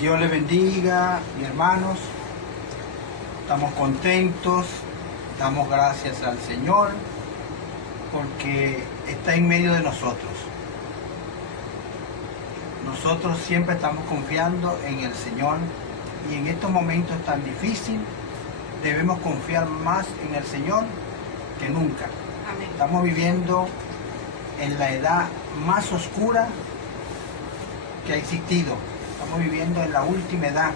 Dios les bendiga, mis hermanos. Estamos contentos, damos gracias al Señor porque está en medio de nosotros. Nosotros siempre estamos confiando en el Señor y en estos momentos tan difíciles debemos confiar más en el Señor que nunca. Amén. Estamos viviendo en la edad más oscura que ha existido. Estamos viviendo en la última edad,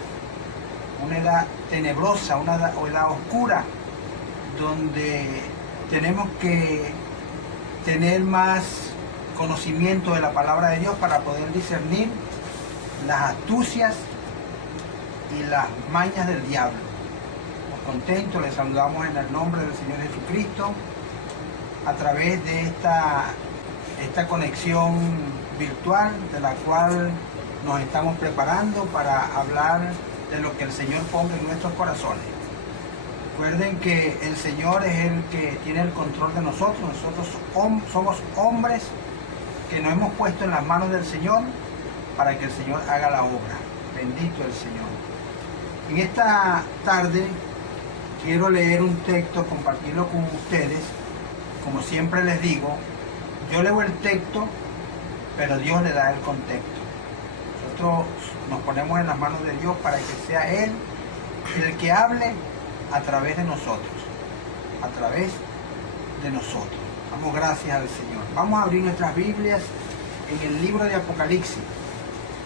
una edad tenebrosa, una edad oscura, donde tenemos que tener más conocimiento de la palabra de Dios para poder discernir las astucias y las mañas del diablo. Estamos contentos, les saludamos en el nombre del Señor Jesucristo a través de esta conexión virtual de la cual nos estamos preparando para hablar de lo que el Señor ponga en nuestros corazones. Recuerden que el Señor es el que tiene el control de nosotros. Nosotros somos hombres que nos hemos puesto en las manos del Señor para que el Señor haga la obra. Bendito el Señor. En esta tarde quiero leer un texto, compartirlo con ustedes. Como siempre les digo, yo leo el texto, pero Dios le da el contexto. Nosotros nos ponemos en las manos de Dios para que sea Él el que hable a través de nosotros. A través de nosotros. Damos gracias al Señor. Vamos a abrir nuestras Biblias en el libro de Apocalipsis,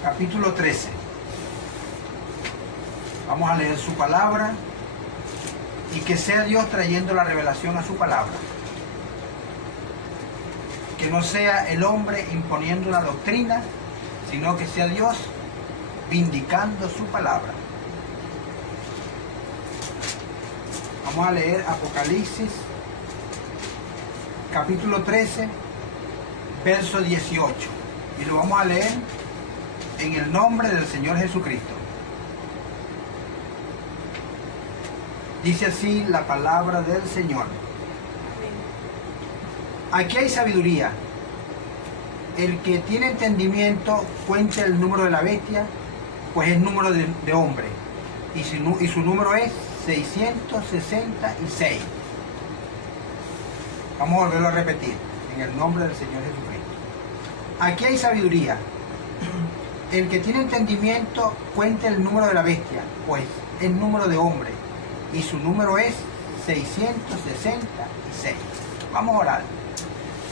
capítulo 13. Vamos a leer su palabra y que sea Dios trayendo la revelación a su palabra. Que no sea el hombre imponiendo una doctrina, sino que sea Dios vindicando su palabra. Vamos a leer Apocalipsis, capítulo 13, verso 18. Y lo vamos a leer en el nombre del Señor Jesucristo. Dice así la palabra del Señor. Aquí hay sabiduría. El que tiene entendimiento cuente el número de la bestia, pues es número de hombre. Y su número es 666. Vamos a volverlo a repetir, en el nombre del Señor Jesucristo. Aquí hay sabiduría. El que tiene entendimiento cuente el número de la bestia, pues es número de hombre. Y su número es 666. Vamos a orar.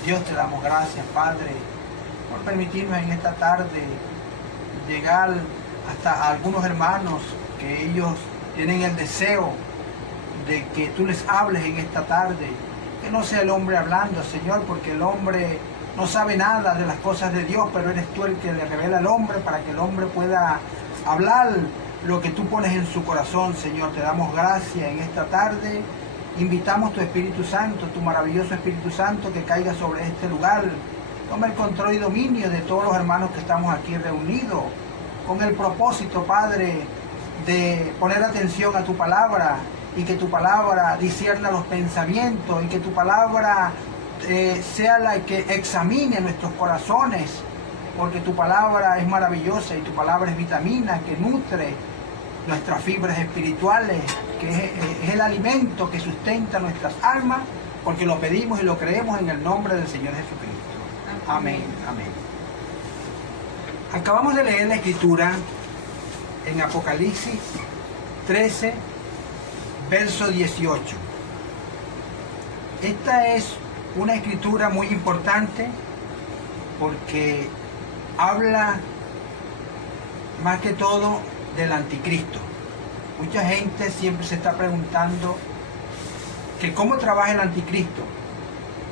Dios, te damos gracias, Padre, por permitirnos en esta tarde llegar hasta algunos hermanos que ellos tienen el deseo de que tú les hables en esta tarde. Que no sea el hombre hablando, Señor, porque el hombre no sabe nada de las cosas de Dios, pero eres tú el que le revela al hombre para que el hombre pueda hablar lo que tú pones en su corazón, Señor. Te damos gracias en esta tarde. Invitamos tu Espíritu Santo, tu maravilloso Espíritu Santo, que caiga sobre este lugar. Toma el control y dominio de todos los hermanos que estamos aquí reunidos, con el propósito, Padre, de poner atención a tu palabra y que tu palabra discierna los pensamientos y que tu palabra sea la que examine nuestros corazones, porque tu palabra es maravillosa y tu palabra es vitamina que nutre nuestras fibras espirituales, que es el alimento que sustenta nuestras almas, porque lo pedimos y lo creemos en el nombre del Señor Jesucristo. Amén, amén. Acabamos de leer la escritura en Apocalipsis 13, verso 18. Esta es una escritura muy importante porque habla más que todo del anticristo. Mucha gente siempre se está preguntando que cómo trabaja el anticristo,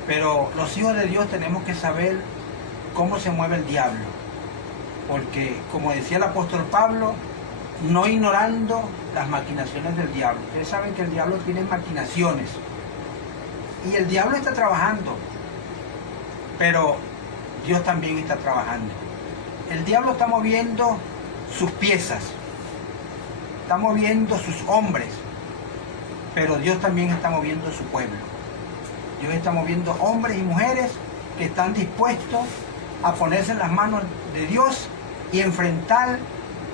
pero los hijos de Dios tenemos que saber cómo se mueve el diablo, porque como decía el apóstol Pablo, no ignorando las maquinaciones del diablo. Ustedes saben que el diablo tiene maquinaciones y el diablo está trabajando, pero Dios también está trabajando. El diablo está moviendo sus piezas, está moviendo sus hombres, pero Dios también está moviendo su pueblo. Dios está moviendo hombres y mujeres que están dispuestos a ponerse en las manos de Dios y enfrentar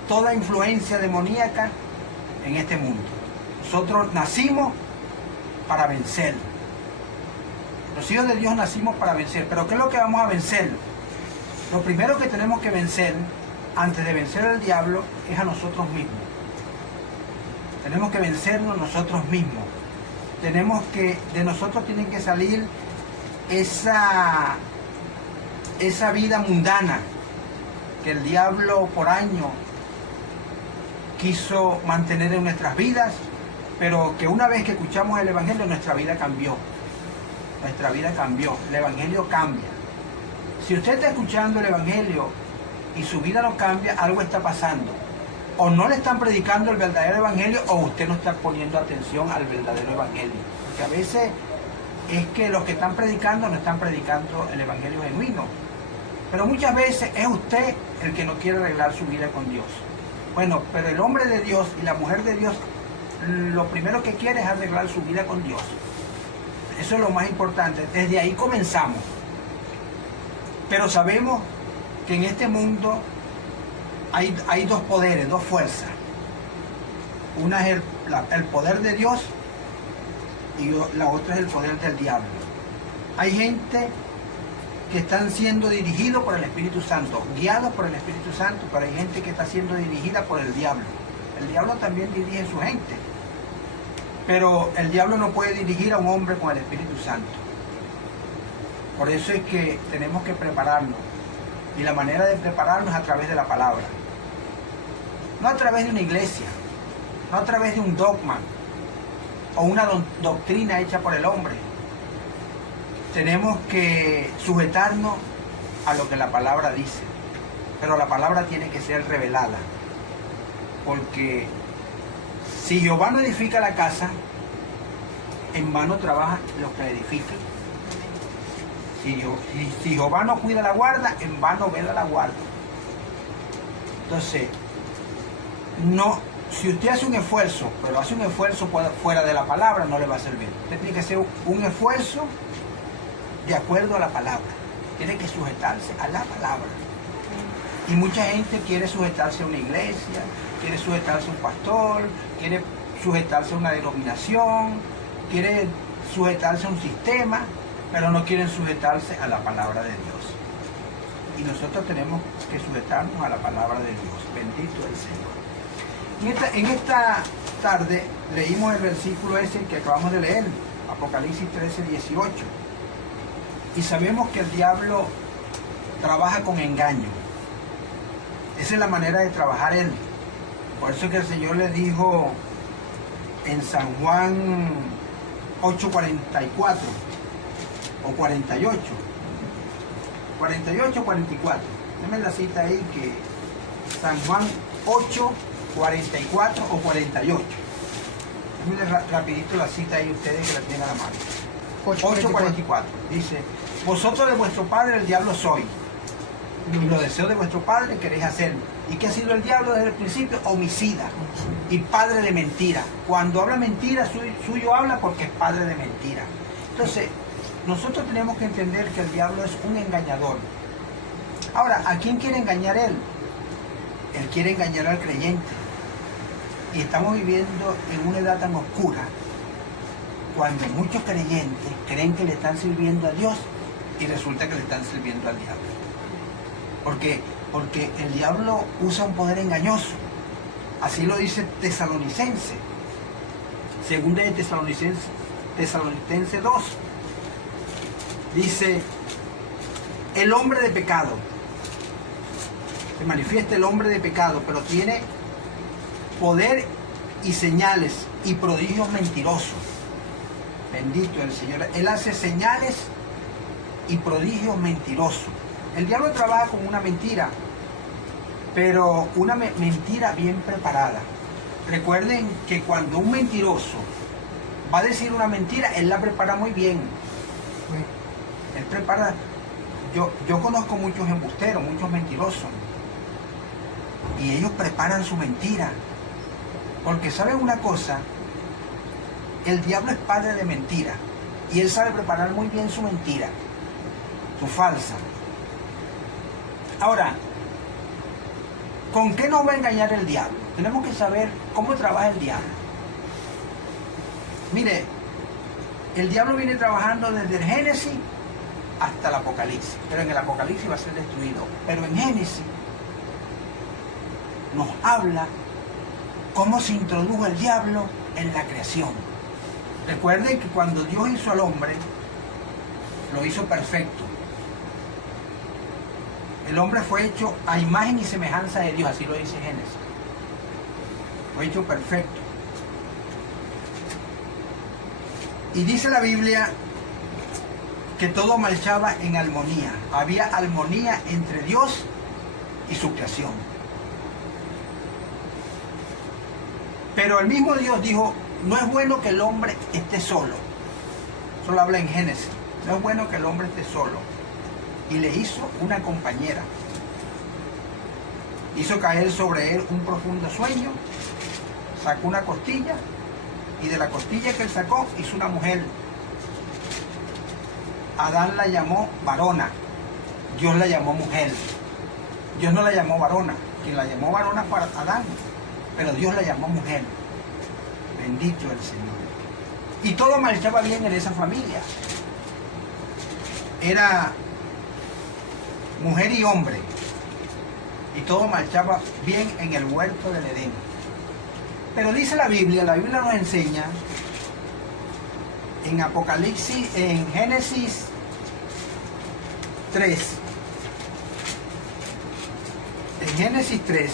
toda influencia demoníaca en este mundo. Nosotros nacimos para vencer. Los hijos de Dios nacimos para vencer. Pero ¿qué es lo que vamos a vencer? Lo primero que tenemos que vencer, antes de vencer al diablo, es a nosotros mismos. Tenemos que vencernos nosotros mismos. De nosotros tienen que salir esa vida mundana que el diablo por años quiso mantener en nuestras vidas, pero que una vez que escuchamos el Evangelio, nuestra vida cambió. Nuestra vida cambió. El Evangelio cambia. Si usted está escuchando el Evangelio y su vida no cambia, algo está pasando. O no le están predicando el verdadero Evangelio, o usted no está poniendo atención al verdadero Evangelio. Porque a veces es que los que están predicando no están predicando el Evangelio genuino. Pero muchas veces es usted el que no quiere arreglar su vida con Dios. Bueno, pero el hombre de Dios y la mujer de Dios, lo primero que quiere es arreglar su vida con Dios. Eso es lo más importante. Desde ahí comenzamos. Pero sabemos que en este mundo hay dos poderes, dos fuerzas. Una es el poder de Dios y la otra es el poder del diablo. Hay gente que están siendo dirigidos por el Espíritu Santo, guiados por el Espíritu Santo, pero hay gente que está siendo dirigida por el diablo. El diablo también dirige a su gente, pero el diablo no puede dirigir a un hombre con el Espíritu Santo. Por eso es que tenemos que prepararnos, y la manera de prepararnos es a través de la palabra. No a través de una iglesia, no a través de un dogma o una doctrina hecha por el hombre. Tenemos que sujetarnos a lo que la palabra dice, pero la palabra tiene que ser revelada, porque si Jehová no edifica la casa, en vano trabajan los que la edifican. Si Jehová no cuida la guarda, en vano vela la guarda. Entonces, no, si usted hace un esfuerzo, pero hace un esfuerzo fuera de la palabra, no le va a servir. Usted tiene que hacer un esfuerzo de acuerdo a la palabra. Tiene que sujetarse a la palabra. Y mucha gente quiere sujetarse a una iglesia, quiere sujetarse a un pastor, quiere sujetarse a una denominación, quiere sujetarse a un sistema, pero no quieren sujetarse a la palabra de Dios. Y nosotros tenemos que sujetarnos a la palabra de Dios. Bendito el Señor. En esta tarde leímos el versículo ese que acabamos de leer, Apocalipsis 13, 18. Y sabemos que el diablo trabaja con engaño. Esa es la manera de trabajar él. Por eso que el Señor le dijo en San Juan 8:44 o 48. 48 o 44. Denme la cita ahí, que San Juan 8, 44 o 48. Denme rapidito la cita ahí ustedes que la tienen a la mano. 8:44. Dice: vosotros de vuestro padre el diablo sois, y los deseos de vuestro padre queréis hacer. ¿Y qué ha sido el diablo desde el principio? Homicida y padre de mentira. Cuando habla mentira, suyo habla porque es padre de mentira. Entonces, nosotros tenemos que entender que el diablo es un engañador. Ahora, ¿a quién quiere engañar él? Él quiere engañar al creyente. Y estamos viviendo en una edad tan oscura, cuando muchos creyentes creen que le están sirviendo a Dios y resulta que le están sirviendo al diablo. Porque el diablo usa un poder engañoso. Así lo dice Tesalonicense. Segunda de Tesalonicense 2. Dice: el hombre de pecado. Se manifiesta el hombre de pecado, pero tiene poder y señales y prodigios mentirosos. Bendito el Señor. Él hace señales y prodigios mentirosos. El diablo trabaja con una mentira, pero una mentira bien preparada. Recuerden que cuando un mentiroso va a decir una mentira, él la prepara muy bien. Él prepara. Yo conozco muchos embusteros, muchos mentirosos, y ellos preparan su mentira. Porque ¿saben una cosa? El diablo es padre de mentira, y él sabe preparar muy bien su mentira, su falsa. Ahora, ¿Con qué nos va a engañar el diablo? Tenemos que saber cómo trabaja el diablo. Mire, el diablo viene trabajando desde el Génesis hasta el Apocalipsis, pero en el Apocalipsis va a ser destruido. Pero en Génesis nos habla cómo se introdujo el diablo en la creación. Recuerden que cuando Dios hizo al hombre, lo hizo perfecto. El hombre fue hecho a imagen y semejanza de Dios, así lo dice Génesis. Fue hecho perfecto. Y dice la Biblia que todo marchaba en armonía. Había armonía entre Dios y su creación. Pero el mismo Dios dijo, no es bueno que el hombre esté solo. Eso lo habla en Génesis. No es bueno que el hombre esté solo. Y le hizo una compañera. Hizo caer sobre él un profundo sueño. Sacó una costilla. Y de la costilla que él sacó, hizo una mujer. Adán la llamó varona. Dios la llamó mujer. Dios no la llamó varona. Quien la llamó varona fue Adán. Pero Dios la llamó mujer. Bendito el Señor. Y todo marchaba bien en esa familia. Era mujer y hombre. Y todo marchaba bien en el huerto del Edén. Pero dice la Biblia nos enseña en Apocalipsis, en Génesis 3. En Génesis 3.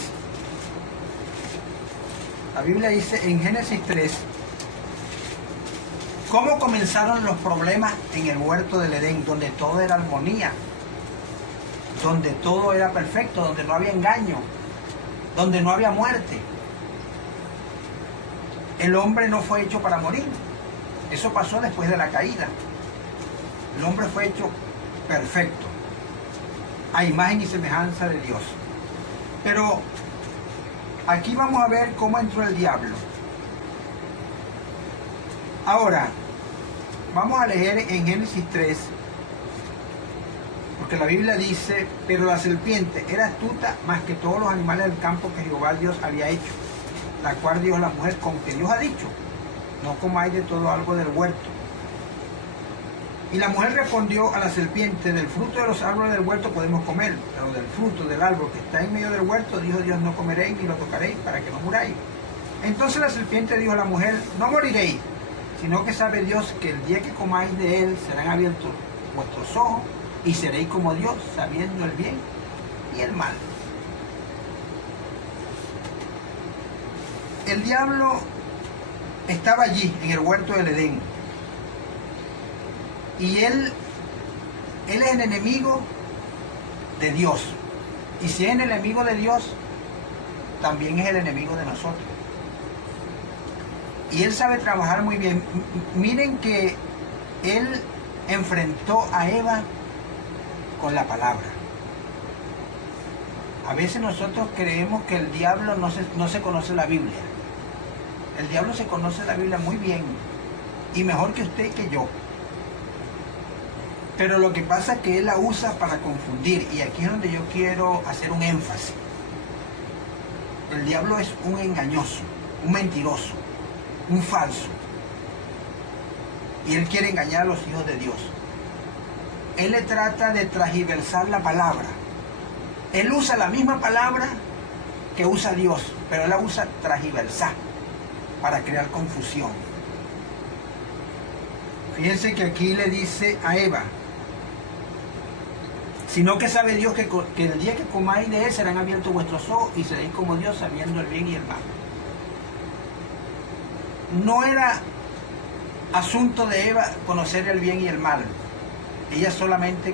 La Biblia dice en Génesis 3 cómo comenzaron los problemas en el huerto del Edén, donde todo era armonía, donde todo era perfecto, donde no había engaño, donde no había muerte. El hombre no fue hecho para morir. Eso pasó después de la caída. El hombre fue hecho perfecto, a imagen y semejanza de Dios. Pero aquí vamos a ver cómo entró el diablo. Ahora, vamos a leer en Génesis 3, porque la Biblia dice, pero la serpiente era astuta más que todos los animales del campo que Jehová Dios había hecho, la cual dijo la mujer, con que Dios ha dicho, no comáis de todo algo del huerto. Y la mujer respondió a la serpiente, del fruto de los árboles del huerto podemos comer, pero del fruto del árbol que está en medio del huerto, dijo Dios, no comeréis ni lo tocaréis para que no muráis. Entonces la serpiente dijo a la mujer, no moriréis, sino que sabe Dios que el día que comáis de él serán abiertos vuestros ojos y seréis como Dios, sabiendo el bien y el mal. El diablo estaba allí en el huerto del Edén. Y él es el enemigo de Dios. Y si es el enemigo de Dios, también es el enemigo de nosotros. Y él sabe trabajar muy bien. Miren que él enfrentó a Eva con la palabra. A veces nosotros creemos que el diablo no se conoce la Biblia. El diablo se conoce la Biblia muy bien. Y mejor que usted y que yo. Pero lo que pasa es que él la usa para confundir. Y aquí es donde yo quiero hacer un énfasis. El diablo es un engañoso, un mentiroso, un falso. Y él quiere engañar a los hijos de Dios. Él le trata de transgiversar la palabra. Él usa la misma palabra que usa Dios, pero él la usa transgiversar para crear confusión. Fíjense que aquí le dice a Eva, sino que sabe Dios que el día que comáis de él serán abiertos vuestros ojos y seréis como Dios, sabiendo el bien y el mal. No era asunto de Eva conocer el bien y el mal. Ella solamente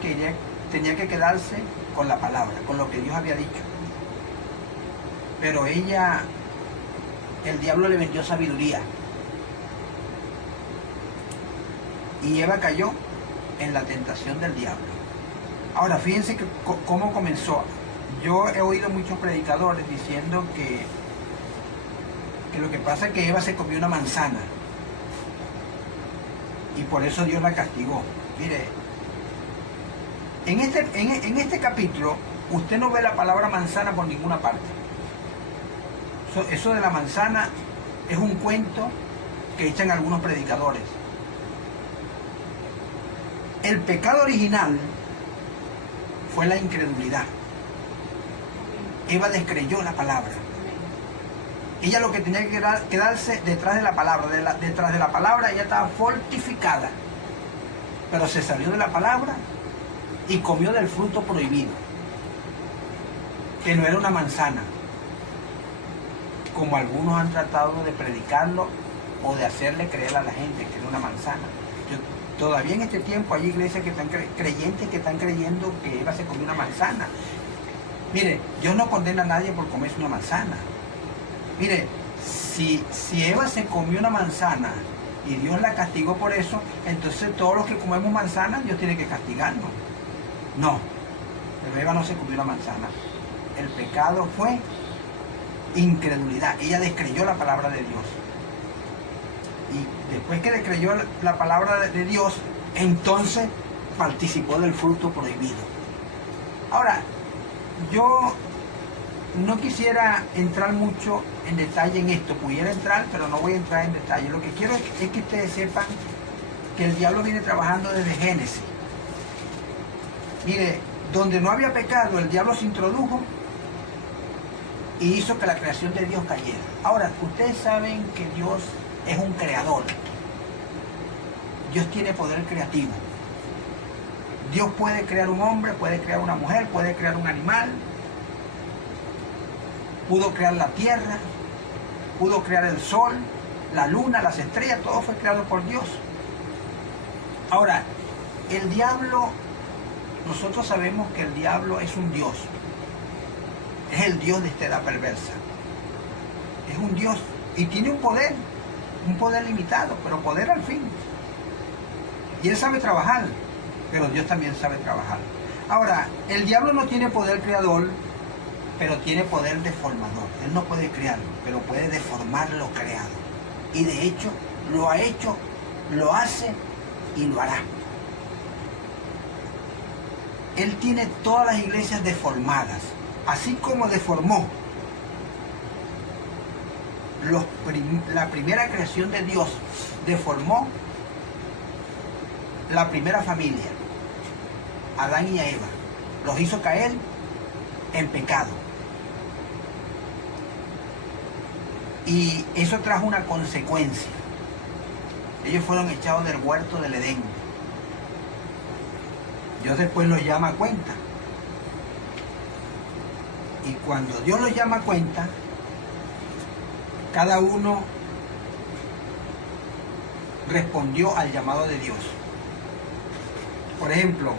tenía que quedarse con la palabra, con lo que Dios había dicho. Pero ella, el diablo le vendió sabiduría. Y Eva cayó en la tentación del diablo. Ahora, fíjense cómo comenzó. Yo he oído muchos predicadores diciendo que lo que pasa es que Eva se comió una manzana. Y por eso Dios la castigó. Mire, en este capítulo, usted no ve la palabra manzana por ninguna parte. Eso de la manzana es un cuento que echan algunos predicadores. El pecado original fue la incredulidad. Eva descreyó la palabra. Ella lo que tenía que quedarse detrás de la palabra. Detrás de la palabra ella estaba fortificada. Pero se salió de la palabra y comió del fruto prohibido, que no era una manzana, como algunos han tratado de predicarlo o de hacerle creer a la gente que era una manzana. Todavía en este tiempo hay iglesias que están creyentes que están creyendo que Eva se comió una manzana. Mire, Dios no condena a nadie por comerse una manzana. Mire, si Eva se comió una manzana y Dios la castigó por eso, entonces todos los que comemos manzanas, Dios tiene que castigarnos. No, pero Eva no se comió una manzana. El pecado fue incredulidad. Ella descreyó la palabra de Dios. Y después que descreyó la palabra de Dios, entonces participó del fruto prohibido. Ahora, yo no quisiera entrar mucho en detalle en esto. Pudiera entrar, pero no voy a entrar en detalle. Lo que quiero es que ustedes sepan que el diablo viene trabajando desde Génesis. Mire, donde no había pecado, el diablo se introdujo y hizo que la creación de Dios cayera. Ahora, ustedes saben que Dios es un creador. Dios tiene poder creativo. Dios puede crear un hombre, puede crear una mujer, puede crear un animal. Pudo crear la tierra, pudo crear el sol, la luna, las estrellas, todo fue creado por Dios. Ahora, el diablo, nosotros sabemos que el diablo es un dios. Es el dios de esta edad perversa. Es un dios y tiene un poder limitado, pero poder al fin. Y él sabe trabajar, pero Dios también sabe trabajar. Ahora, el diablo no tiene poder creador, pero tiene poder deformador. Él no puede crearlo, pero puede deformar lo creado. Y de hecho, lo ha hecho, lo hace y lo hará. Él tiene todas las iglesias deformadas, así como deformó la primera creación de Dios, deformó la primera familia, Adán y Eva, los hizo caer en pecado. Y eso trajo una consecuencia. Ellos fueron echados del huerto del Edén. Dios después los llama a cuenta. Y cuando Dios los llama a cuenta, cada uno respondió al llamado de Dios. Por ejemplo,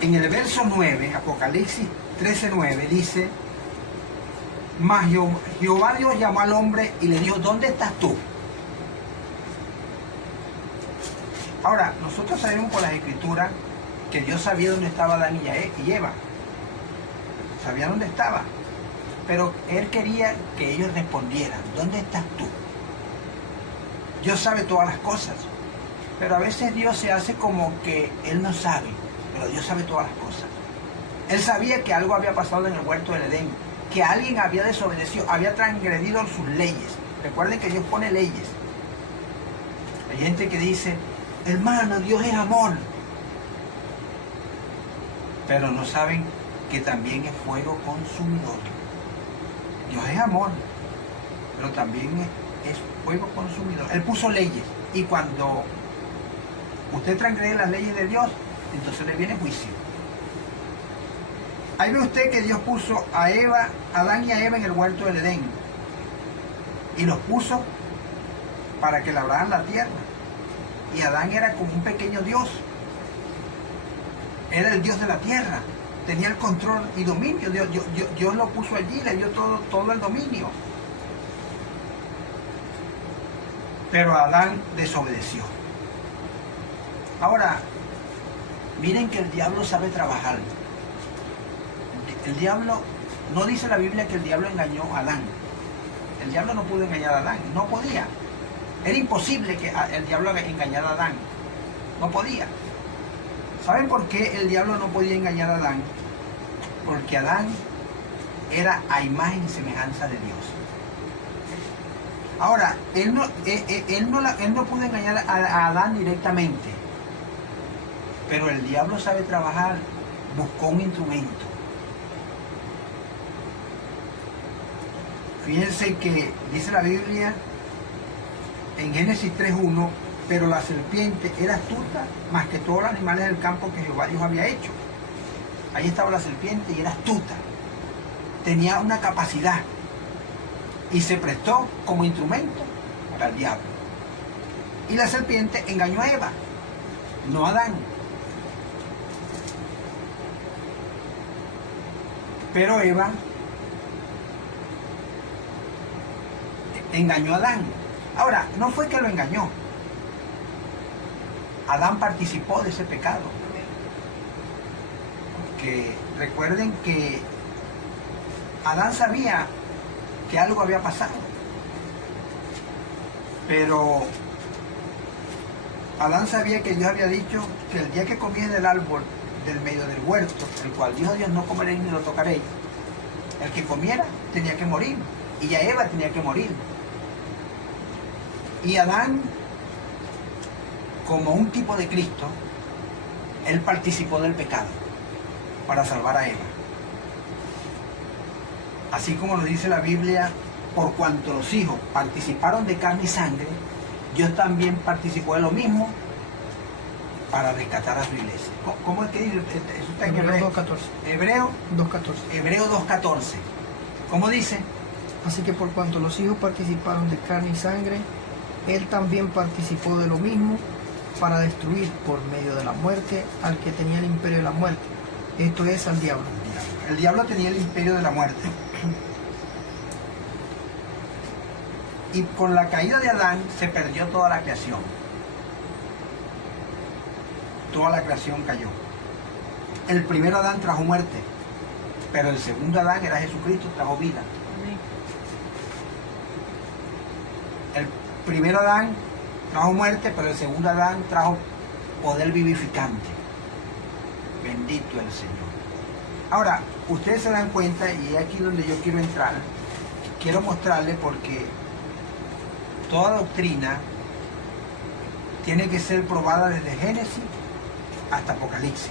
en el verso 9, Apocalipsis 13:9, dice: mas Jehová Dios llamó al hombre y le dijo: ¿dónde estás tú? Ahora, nosotros sabemos por las escrituras que Dios sabía dónde estaba Adán y Eva. Sabía dónde estaba. Pero Él quería que ellos respondieran: ¿dónde estás tú? Dios sabe todas las cosas. Pero a veces Dios se hace como que Él no sabe. Pero Dios sabe todas las cosas. Él sabía que algo había pasado en el huerto del Edén. Que alguien había desobedecido, había transgredido sus leyes. Recuerden que Dios pone leyes. Hay gente que dice: hermano, Dios es amor. Pero no saben que también es fuego consumidor. Dios es amor, pero también es fuego consumidor. Él puso leyes, y cuando usted transgrede las leyes de Dios, entonces le viene juicio. Ahí ve usted que Dios puso a Adán y a Eva en el huerto del Edén, y los puso para que labraran la tierra. Y Adán era como un pequeño Dios, era el Dios de la tierra, tenía el control y dominio. Dios lo puso allí, le dio todo el dominio. Pero Adán desobedeció. Ahora, miren que el diablo sabe trabajar. El diablo, no dice la Biblia que el diablo engañó a Adán. El diablo no pudo engañar a Adán, no podía. Era imposible que el diablo engañara a Adán. No podía. ¿Saben por qué el diablo no podía engañar a Adán? Porque Adán era a imagen y semejanza de Dios. Ahora, él no pudo engañar a Adán directamente, pero el diablo sabe trabajar, buscó un instrumento. Fíjense que dice la Biblia en Génesis 3:1, pero la serpiente era astuta más que todos los animales del campo que Jehová Dios había hecho. Ahí estaba la serpiente y era astuta, tenía una capacidad y se prestó como instrumento para el diablo. Y la serpiente engañó a Eva, no a Adán. Pero Eva engañó a Adán. Ahora, no fue que lo engañó. Adán participó de ese pecado. Porque recuerden que Adán sabía que algo había pasado. Pero Adán sabía que Dios había dicho que el día que comiesen del árbol del medio del huerto, el cual dijo Dios, no comeréis ni lo tocaréis, el que comiera tenía que morir. Y ya Eva tenía que morir. Y Adán, como un tipo de Cristo, él participó del pecado para salvar a Eva. Así como nos dice la Biblia, por cuanto los hijos participaron de carne y sangre, Dios también participó de lo mismo para rescatar a su iglesia. ¿Cómo es que dice? Eso está en Hebreo 2.14. Hebreo 2.14. Hebreo 2.14. ¿Cómo dice? Así que por cuanto los hijos participaron de carne y sangre, él también participó de lo mismo para destruir por medio de la muerte al que tenía el imperio de la muerte. Esto es al diablo. El diablo tenía el imperio de la muerte. Y con la caída de Adán se perdió toda la creación. Toda la creación cayó. El primer Adán trajo muerte, pero el segundo Adán era Jesucristo, trajo vida. El primer Adán trajo muerte, pero el segundo Adán trajo poder vivificante. Bendito el Señor. Ahora, ustedes se dan cuenta, y es aquí donde yo quiero entrar, quiero mostrarles porque toda doctrina tiene que ser probada desde Génesis hasta Apocalipsis.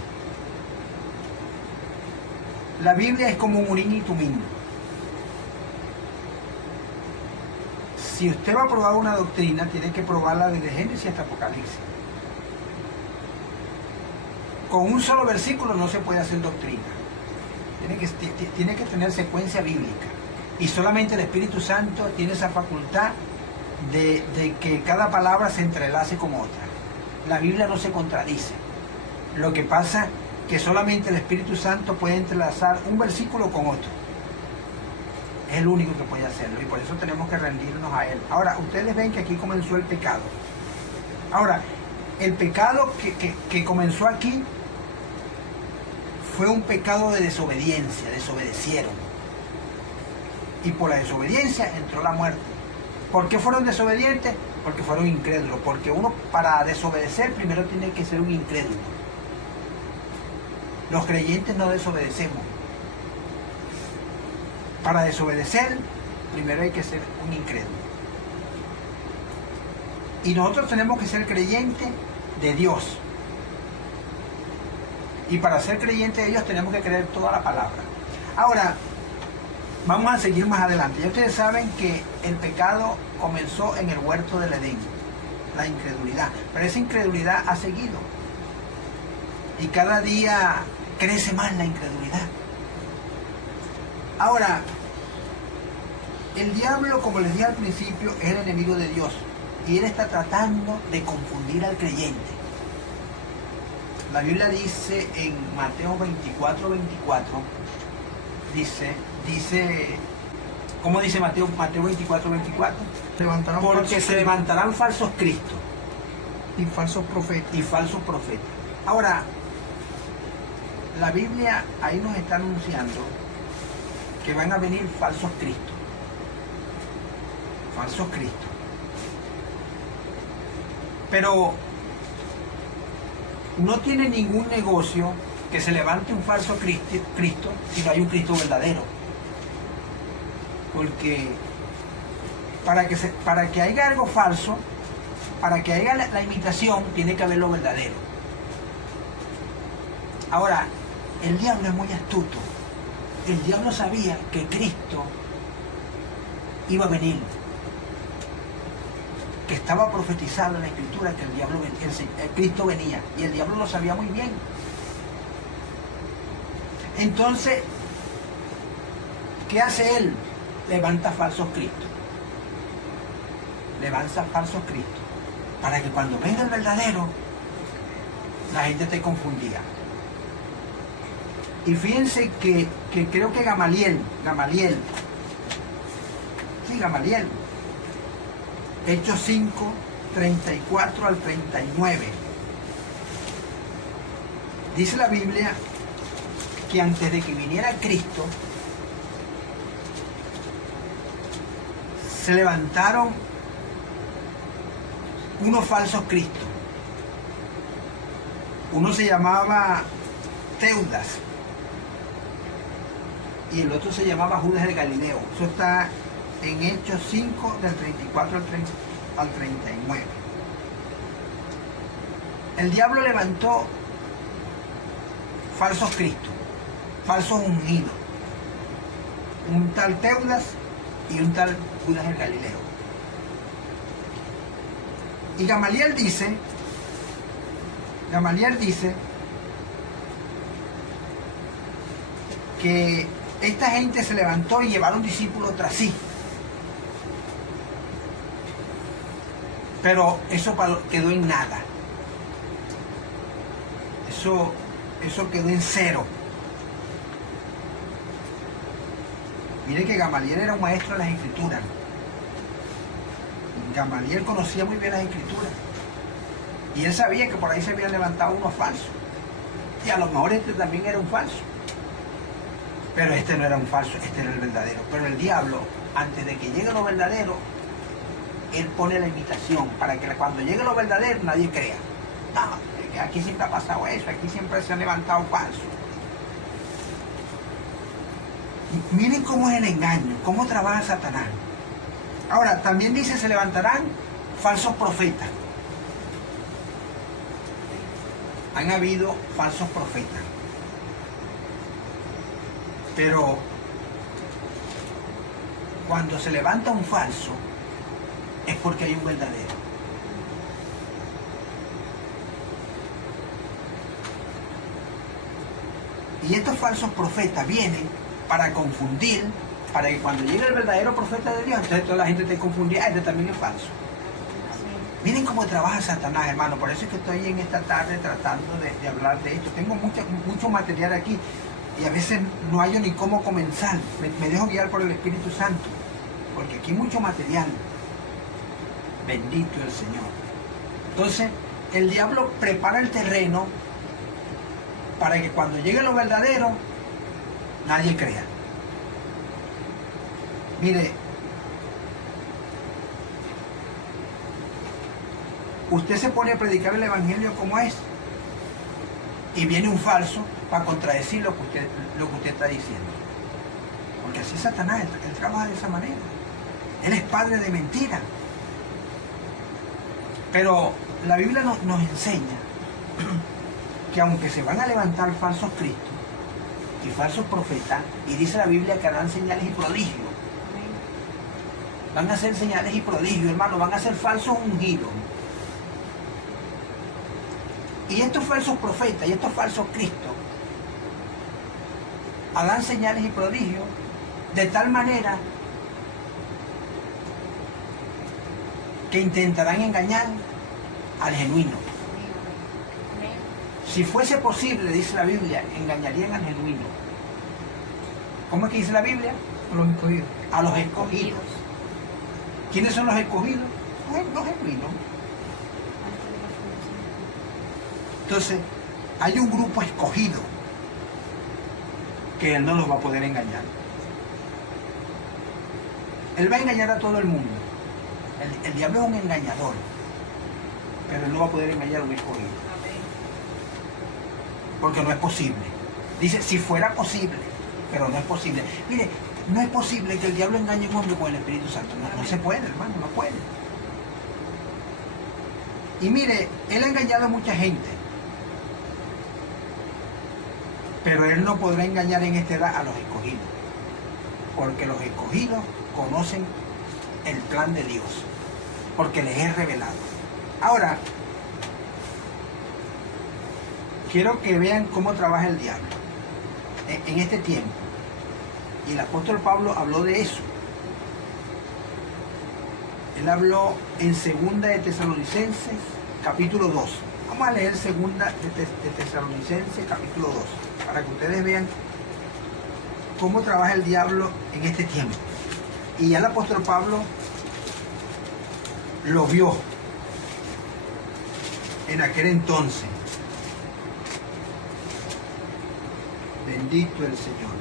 La Biblia es como un urín y tumín. Si usted va a probar una doctrina, tiene que probarla desde Génesis hasta Apocalipsis. Con un solo versículo no se puede hacer doctrina. Tiene que tener secuencia bíblica. Y solamente el Espíritu Santo tiene esa facultad de que cada palabra se entrelace con otra. La Biblia no se contradice. Lo que pasa es que solamente el Espíritu Santo puede entrelazar un versículo con otro. Es el único que puede hacerlo y por eso tenemos que rendirnos a Él. Ahora, ustedes ven que aquí comenzó el pecado. Ahora, el pecado que comenzó aquí fue un pecado de desobediencia, desobedecieron. Y por la desobediencia entró la muerte. ¿Por qué fueron desobedientes? Porque fueron incrédulos. Porque uno para desobedecer primero tiene que ser un incrédulo. Los creyentes no desobedecemos. Para desobedecer, primero hay que ser un incrédulo. Y nosotros tenemos que ser creyentes de Dios. Y para ser creyentes de Dios tenemos que creer toda la palabra. Ahora, vamos a seguir más adelante. Ya ustedes saben que el pecado comenzó en el huerto del Edén. La incredulidad. Pero esa incredulidad ha seguido. Y cada día crece más la incredulidad. Ahora, el diablo, como les dije al principio, es el enemigo de Dios. Y él está tratando de confundir al creyente. La Biblia dice en Mateo 24:24, dice, ¿cómo dice Mateo 24:24? Porque se levantarán falsos cristos. Y falsos profetas. Ahora, la Biblia ahí nos está anunciando que van a venir falsos cristos. Falsos cristos. Pero no tiene ningún negocio que se levante un falso Cristo si no hay un Cristo verdadero. Porque para que haya algo falso, para que haya la imitación, tiene que haber lo verdadero. Ahora, el diablo es muy astuto. El diablo sabía que Cristo iba a venir, que estaba profetizado en la Escritura que el Cristo venía, y el diablo lo sabía muy bien. Entonces, ¿qué hace él? Levanta falsos cristos. Levanta falsos cristos, para que cuando venga el verdadero, la gente esté confundida. Y fíjense que creo que Gamaliel, Hechos 5, 34 al 39. Dice la Biblia que antes de que viniera Cristo, se levantaron unos falsos cristos. Uno se llamaba Teudas y el otro se llamaba Judas de Galileo. Eso está en Hechos 5, del 34 al 39. El diablo levantó falsos cristos, falsos ungidos, un tal Teudas y un tal Judas de Galileo. Y Gamaliel dice que esta gente se levantó y llevaron discípulos tras sí. Pero eso quedó en nada. Eso quedó en cero. Miren que Gamaliel era un maestro de las Escrituras. Gamaliel conocía muy bien las Escrituras. Y él sabía que por ahí se habían levantado unos falsos. Y a lo mejor este también era un falso. Pero este no era un falso, este era el verdadero. Pero el diablo, antes de que llegue lo verdadero, él pone la imitación para que cuando llegue lo verdadero nadie crea. No, aquí siempre ha pasado eso, aquí siempre se han levantado falsos. Miren cómo es el engaño, cómo trabaja Satanás. Ahora, también dice, se levantarán falsos profetas. Han habido falsos profetas. Pero cuando se levanta un falso, es porque hay un verdadero. Y estos falsos profetas vienen para confundir, para que cuando llegue el verdadero profeta de Dios, entonces toda la gente te confundía, este también es falso. Miren cómo trabaja Satanás, hermano. Por eso es que estoy en esta tarde tratando de hablar de esto. Tengo mucho material aquí y a veces no hallo ni cómo comenzar. Me dejo guiar por el Espíritu Santo, porque aquí hay mucho material. Bendito el Señor. Entonces, el diablo prepara el terreno para que cuando llegue lo verdadero, nadie crea. Mire, usted se pone a predicar el Evangelio como es, y viene un falso para contradecir lo que usted está diciendo. Porque así es Satanás, él trabaja de esa manera. Él es padre de mentira. Pero la Biblia nos enseña que aunque se van a levantar falsos cristos y falsos profetas, y dice la Biblia que harán señales y prodigios, van a hacer señales y prodigios, hermano, van a ser falsos ungidos. Y estos falsos profetas y estos falsos cristos harán señales y prodigios de tal manera que intentarán engañar al genuino. Si fuese posible, dice la Biblia, engañarían al genuino. ¿Cómo es que dice la Biblia? A los escogidos. A los escogidos. ¿Quiénes son los escogidos? Los genuinos. Entonces, hay un grupo escogido que él no los va a poder engañar. Él va a engañar a todo el mundo. El diablo es un engañador, pero él no va a poder engañar a un escogido. Porque no es posible. Dice, si fuera posible, pero no es posible. Mire, No es posible que el diablo engañe a un hombre con el Espíritu Santo. No se puede, hermano, no puede. Y mire, él ha engañado a mucha gente. Pero él no podrá engañar en esta edad a los escogidos. Porque los escogidos conocen el plan de Dios. Porque les es revelado. Ahora, quiero que vean cómo trabaja el diablo en este tiempo. Y el apóstol Pablo habló de eso. Él habló en 2 de Tesalonicenses, capítulo 2. Vamos a leer 2 de Tesalonicenses, capítulo 2, para que ustedes vean cómo trabaja el diablo en este tiempo. Y ya el apóstol Pablo lo vio en aquel entonces. Bendito el Señor.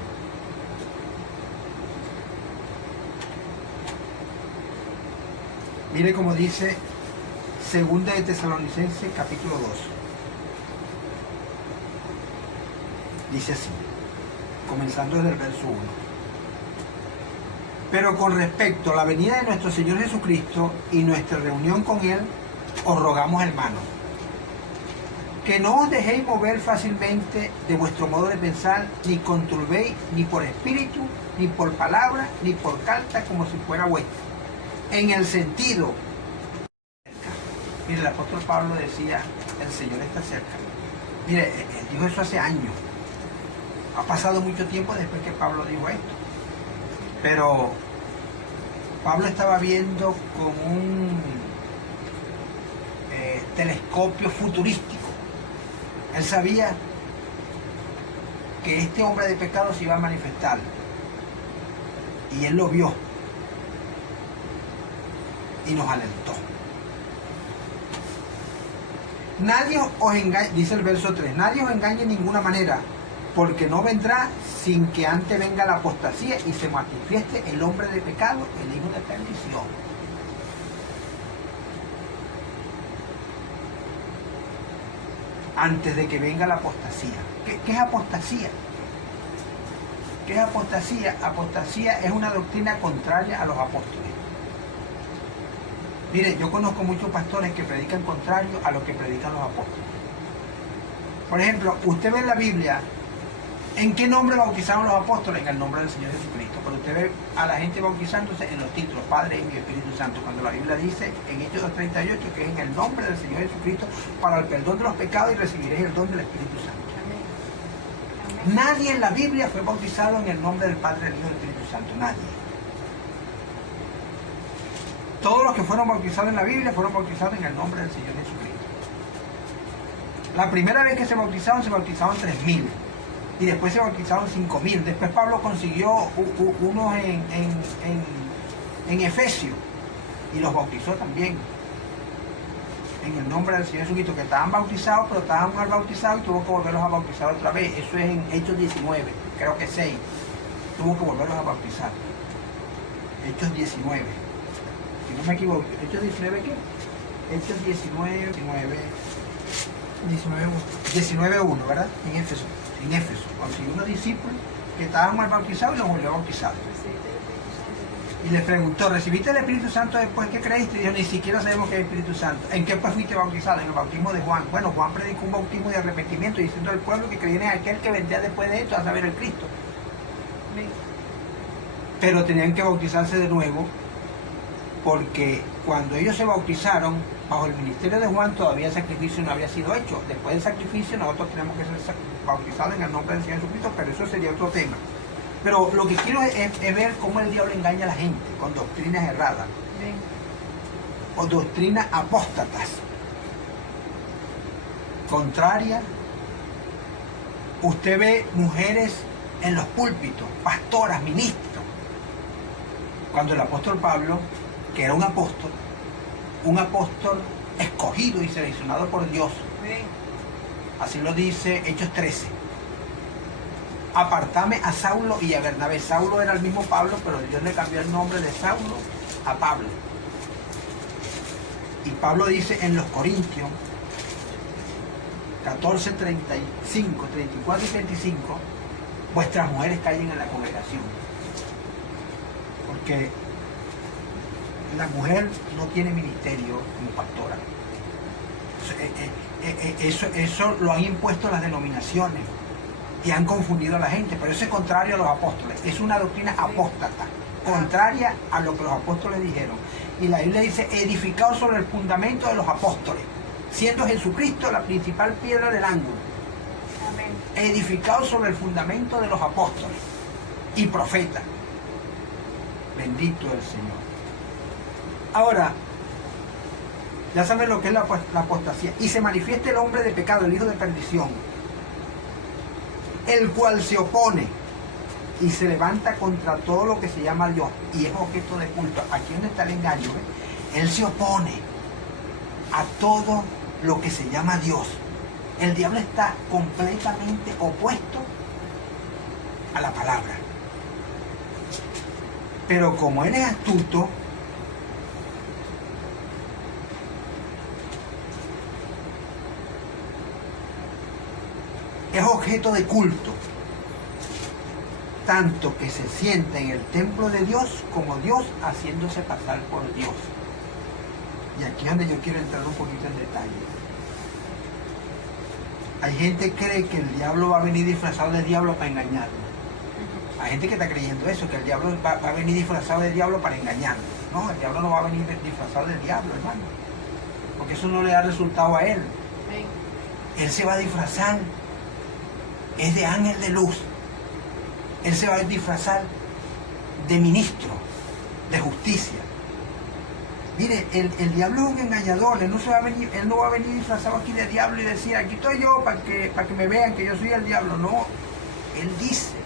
Mire cómo dice 2 de Tesalonicenses capítulo 2. Dice así, comenzando desde el verso 1. Pero con respecto a la venida de nuestro Señor Jesucristo y nuestra reunión con Él, os rogamos, hermanos, que no os dejéis mover fácilmente de vuestro modo de pensar, ni conturbéis ni por espíritu, ni por palabra, ni por carta, como si fuera vuestra. En el sentido, mire, el apóstol Pablo decía, el Señor está cerca. Mire, él dijo eso hace años. Ha pasado mucho tiempo después que Pablo dijo esto. Pero Pablo estaba viendo con un telescopio futurístico. Él sabía que este hombre de pecado se iba a manifestar. Y él lo vio. Y nos alertó. Nadie os engañe, dice el verso 3, nadie os engañe en ninguna manera, porque no vendrá sin que antes venga la apostasía y se manifieste el hombre de pecado, el hijo de perdición. Antes de que venga la apostasía. ¿Qué es apostasía? ¿Qué es apostasía? Apostasía es una doctrina contraria a los apóstoles. Mire, yo conozco muchos pastores que predican contrario a lo que predican los apóstoles. Por ejemplo, usted ve en la Biblia, ¿en qué nombre bautizaron los apóstoles? En el nombre del Señor Jesucristo. Pero usted ve a la gente bautizándose en los títulos, Padre, Hijo y Espíritu Santo. Cuando la Biblia dice en Hechos 2:38 que es en el nombre del Señor Jesucristo para el perdón de los pecados y recibiréis el don del Espíritu Santo. Amén. Nadie en la Biblia fue bautizado en el nombre del Padre, del Hijo y del Espíritu Santo. Nadie. Todos los que fueron bautizados en la Biblia fueron bautizados en el nombre del Señor Jesucristo. La primera vez que se bautizaron 3.000. Y después se bautizaron 5.000. Después Pablo consiguió unos en Efesios. Y los bautizó también. En el nombre del Señor Jesucristo. Que estaban bautizados, pero estaban mal bautizados y tuvo que volverlos a bautizar otra vez. Eso es en Hechos 19. Creo que 6. Tuvo que volverlos a bautizar. Hechos 19. Si no me equivoco, ¿Hechos 19 qué? Hechos 19.1, ¿verdad? En Éfeso. Consiguió unos discípulos que estaban mal bautizados y los volvió a bautizar. Y les preguntó, ¿recibiste el Espíritu Santo después que creíste? Y dijo, ni siquiera sabemos qué es el Espíritu Santo. ¿En qué pues fuiste bautizado? En el bautismo de Juan. Bueno, Juan predicó un bautismo de arrepentimiento diciendo al pueblo que creyera en aquel que vendría después de esto, a saber, el Cristo. Pero tenían que bautizarse de nuevo, porque cuando ellos se bautizaron, bajo el ministerio de Juan, todavía el sacrificio no había sido hecho. Después del sacrificio, nosotros tenemos que ser bautizados en el nombre del Señor Jesucristo, pero eso sería otro tema. Pero lo que quiero es ver cómo el diablo engaña a la gente con doctrinas erradas. Bien. O doctrinas apóstatas, contrarias. Usted ve mujeres en los púlpitos, pastoras, ministros. Cuando el apóstol Pablo, que era un apóstol escogido y seleccionado por Dios. Así lo dice Hechos 13. Apartame a Saulo y a Bernabé. Saulo era el mismo Pablo, pero Dios le cambió el nombre de Saulo a Pablo. Y Pablo dice en los Corintios 14, 35, 34 y 35, vuestras mujeres callen en la congregación. Porque la mujer no tiene ministerio como pastora. Eso lo han impuesto las denominaciones y han confundido a la gente, pero eso es contrario a los apóstoles. Es una doctrina apóstata, contraria a lo que los apóstoles dijeron. Y la Biblia dice, edificado sobre el fundamento de los apóstoles, siendo Jesucristo la principal piedra del ángulo. Amén. Edificado sobre el fundamento de los apóstoles y profetas. Bendito el Señor. Ahora, ya saben lo que es la apostasía. Y se manifiesta el hombre de pecado, el hijo de perdición, el cual se opone y se levanta contra todo lo que se llama Dios y es objeto de culto. Aquí donde está el engaño, ¿eh? Él se opone a todo lo que se llama Dios. El diablo está completamente opuesto a la palabra. Pero como él es astuto, es objeto de culto, tanto que se sienta en el templo de Dios como Dios haciéndose pasar por Dios. Y aquí es donde yo quiero entrar un poquito en detalle. Hay gente que cree que el diablo va a venir disfrazado de diablo para engañarlo. Hay gente que está creyendo eso, que el diablo va a venir disfrazado de diablo para engañarlo. No, el diablo no va a venir disfrazado de diablo, hermano, porque eso no le da resultado a él. Él se va a disfrazar, es de ángel de luz. Él se va a disfrazar de ministro de justicia. Mire, el diablo es un engañador. Él no va a venir disfrazado aquí de diablo y decir, aquí estoy yo para que me vean que yo soy el diablo. No, él dice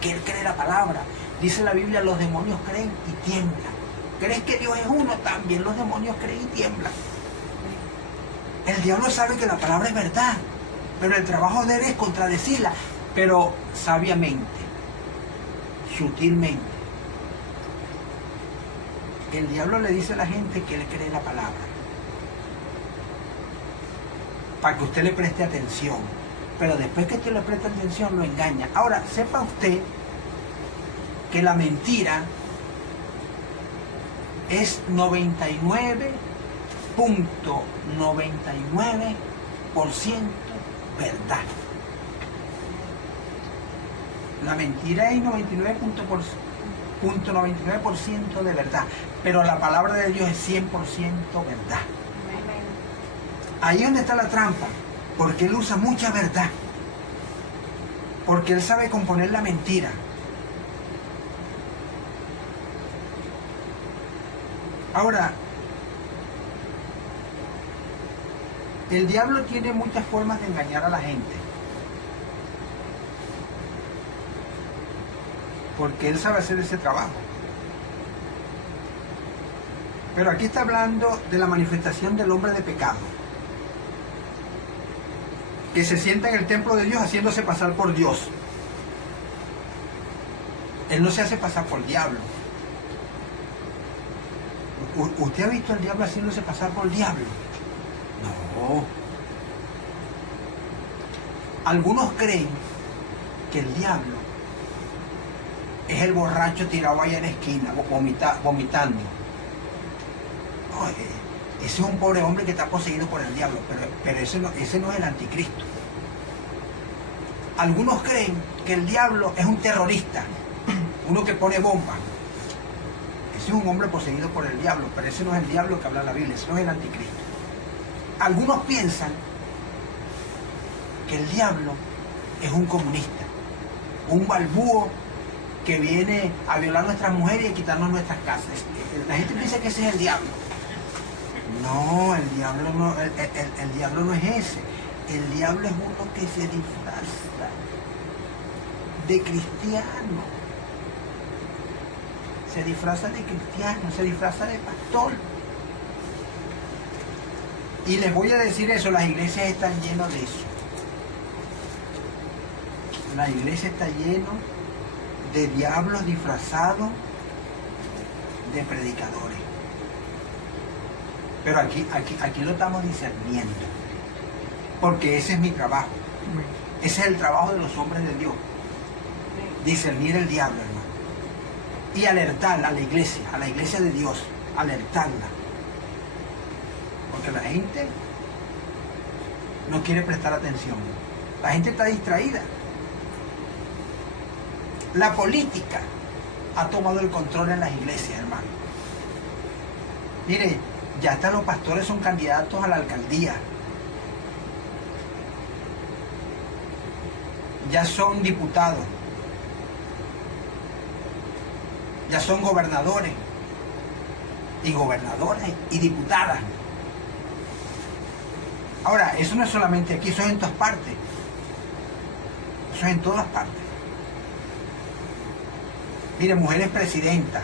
que él cree la palabra. Dice la Biblia, los demonios creen y tiemblan. ¿Crees que Dios es uno? También los demonios creen y tiemblan. El diablo sabe que la palabra es verdad, pero el trabajo de él es contradecirla, pero sabiamente, sutilmente. El diablo le dice a la gente que él cree la palabra, para que usted le preste atención, pero después que usted le preste atención lo engaña. Ahora, sepa usted que la mentira es 99.99% verdad. La mentira es 99.99% de verdad, pero la palabra de Dios es 100% verdad. Ahí es donde está la trampa, porque él usa mucha verdad, porque él sabe componer la mentira. Ahora, el diablo tiene muchas formas de engañar a la gente, porque él sabe hacer ese trabajo. Pero aquí está hablando de la manifestación del hombre de pecado, que se sienta en el templo de Dios haciéndose pasar por Dios. Él no se hace pasar por diablo. ¿Usted ha visto al diablo haciéndose pasar por diablo? No. Algunos creen que el diablo es el borracho tirado allá en la esquina, vomitando. No, ese es un pobre hombre que está poseído por el diablo, pero ese no es el anticristo. Algunos creen que el diablo es un terrorista, uno que pone bombas. Ese es un hombre poseído por el diablo, pero ese no es el diablo que habla la Biblia, ese no es el anticristo. Algunos piensan que el diablo es un comunista, un balbúo que viene a violar nuestras mujeres y a quitarnos nuestras casas. La gente piensa que ese es el diablo. No, el diablo no es ese. El diablo es uno que se disfraza de cristiano. Se disfraza de cristiano, se disfraza de pastor. Y les voy a decir eso, las iglesias están llenas de eso. La iglesia está llena de diablos disfrazados de predicadores. Pero aquí lo estamos discerniendo, porque ese es mi trabajo. Ese es el trabajo de los hombres de Dios, discernir el diablo, hermano. y alertarla a la iglesia de Dios, alertarla. Porque la gente no quiere prestar atención. La gente está distraída. La política ha tomado el control en las iglesias, hermano. Mire, ya hasta los pastores son candidatos a la alcaldía. Ya son diputados. Ya son gobernadores y gobernadoras y diputadas. Ahora, eso no es solamente aquí, eso es en todas partes. Eso es en todas partes. Mire, mujeres presidentas.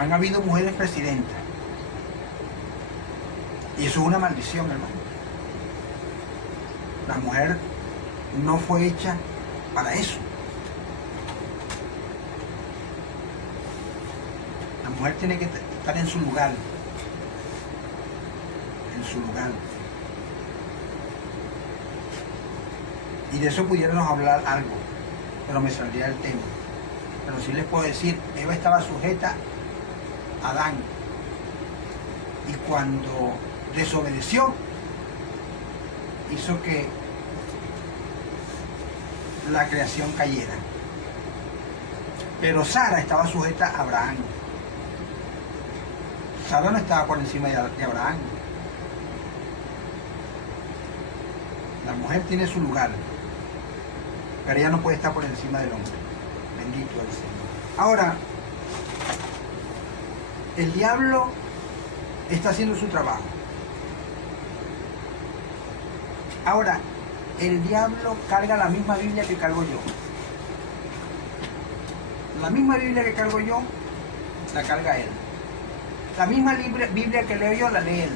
Han habido mujeres presidentas. Y eso es una maldición, hermano. La mujer no fue hecha para eso. La mujer tiene que estar en su lugar. En su lugar. Y de eso pudiéramos hablar algo, pero me saldría el tema. Pero sí les puedo decir, Eva estaba sujeta a Adán. Y cuando desobedeció, hizo que la creación cayera. Pero Sara estaba sujeta a Abraham. Sara no estaba por encima de Abraham. La mujer tiene su lugar, pero ella no puede estar por encima del hombre. Bendito el Señor. Ahora, el diablo está haciendo su trabajo. Ahora, el diablo carga la misma Biblia que cargo yo. La misma Biblia que cargo yo, la carga él. La misma Biblia que leo yo, la lee él.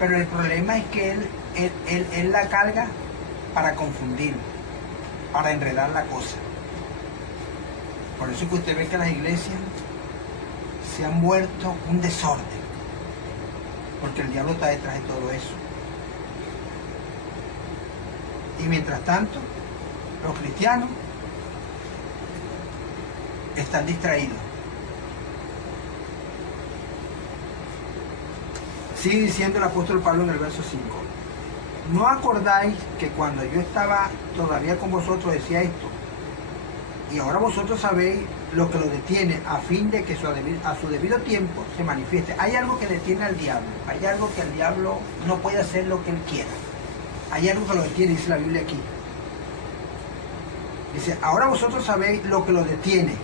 Pero el problema es que él la carga para confundir, para enredar la cosa. Por eso es que usted ve que las iglesias se han vuelto un desorden. Porque el diablo está detrás de todo eso. Y mientras tanto, los cristianos están distraídos. Sigue diciendo el apóstol Pablo en el verso 5. ¿No acordáis que cuando yo estaba todavía con vosotros decía esto? Y ahora vosotros sabéis lo que lo detiene, a fin de que a su debido tiempo se manifieste. Hay algo que detiene al diablo. Hay algo que el diablo no puede hacer lo que él quiera. Hay algo que lo detiene, dice la Biblia aquí. Dice, ahora vosotros sabéis lo que lo detiene.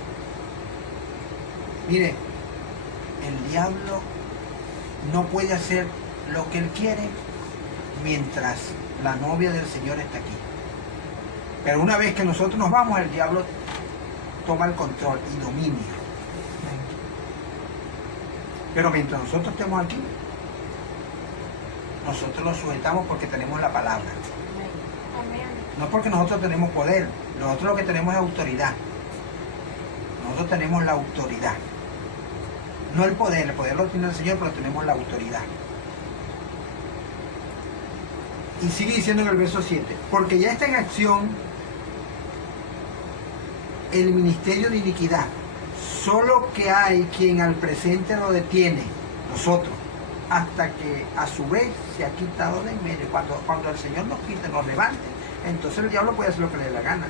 Mire, el diablo no puede hacer lo que él quiere mientras la novia del Señor está aquí. Pero una vez que nosotros nos vamos, el diablo toma el control y dominia. Pero mientras nosotros estemos aquí, nosotros lo sujetamos porque tenemos la palabra. No porque nosotros tenemos poder, nosotros lo que tenemos es autoridad. Nosotros tenemos la autoridad. No el poder lo tiene el Señor, pero tenemos la autoridad. Y sigue diciendo en el verso 7, porque ya está en acción el ministerio de iniquidad, solo que hay quien al presente lo detiene, nosotros, hasta que a su vez se ha quitado de en medio. Cuando el Señor nos quite, nos levante, entonces el diablo puede hacer lo que le dé la gana.